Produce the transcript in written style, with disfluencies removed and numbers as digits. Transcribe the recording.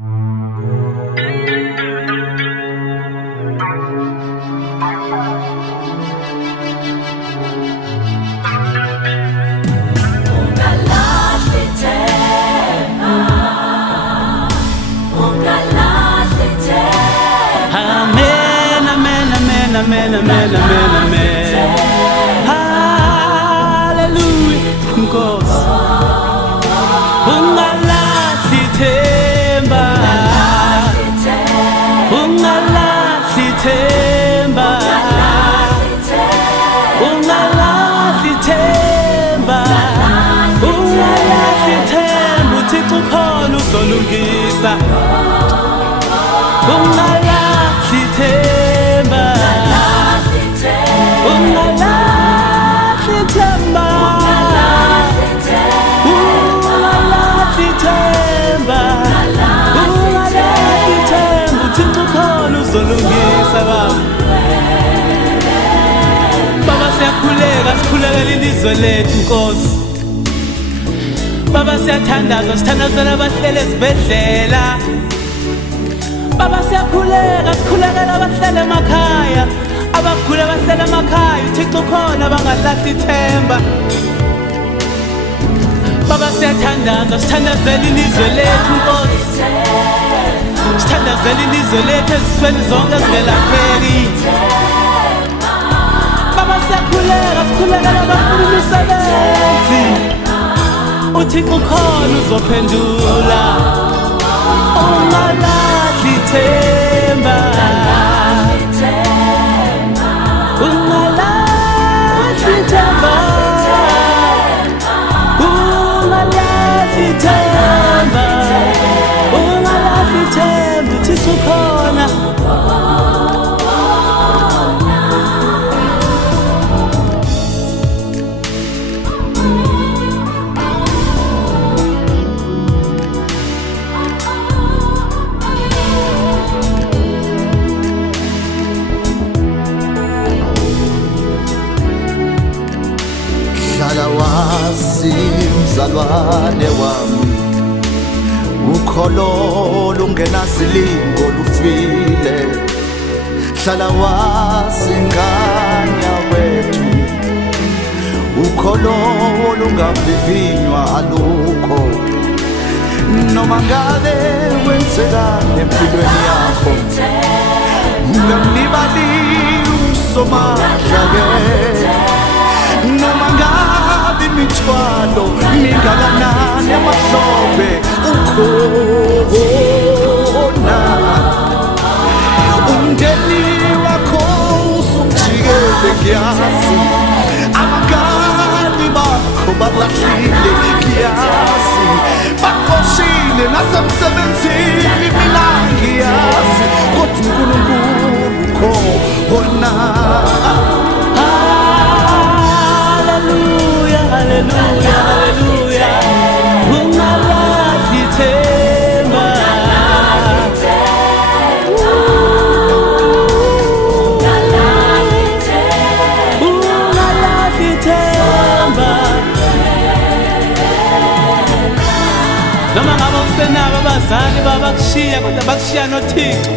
Amen, amen, amen, amen. Hallelujah. Nkosi. Ungalahli ithemba. Ungalahli ithemba. Ungalahli ithemba. Ungalahli ithemba. uThixo ukhona uzolungisa. Ungalahli ithemba. Ungalahli ithemba. Ungalahli ithemba. Ungalahli ithemba. uThixo ukhona uzolungisa baba. Baba siyakhuleka sikhulekela ilizwe lethu Nkosi. Baba siyathandaza sithandazela abahleli ezibhedlela. Baba siyakhuleka sikhulekela abahleli emakhaya. Abagula bahlala emakhaya uThixo khona bangalahli ithemba. Baba siyathandaza sithandazela ilizwe lethu Nkosi. Sithandazela ilizwe lethu ezifeni zonke ezingelapheki. Baba siyakhuleka sikhulekela abafuna imisebenzi. uThixo khona uzophendula. Ungalahli ithemba. Ungalahli ithemba. Ungalahli ithemba. Ungalahli ithemba. uThixo ukhona. Hlala wazi mzalwane wami, ukholo lungenasilingo lufile. Hlala wazi nganya wethu, ukholo lungavivinywa alukho. Noma ngabe wenzekani empilweni yakho, ungamlibali uSomandla-ke. Noma ngabe imithwalo mingakanani amahlombe ukhona. Umndeni wakho usumjikele ngiyazi, abangani bakho balahlile ngiyazi, bakhoshile nasemsebenzini mina ngiyazi, kodwa uNkulunkulu ukhona. Hallelujah, hallelujah, hallelujah. Ungalahli ithemba. Ungalahli ithemba. Noma ngabe usenabo abazali babakushiya kodwa bakushiya noThixo.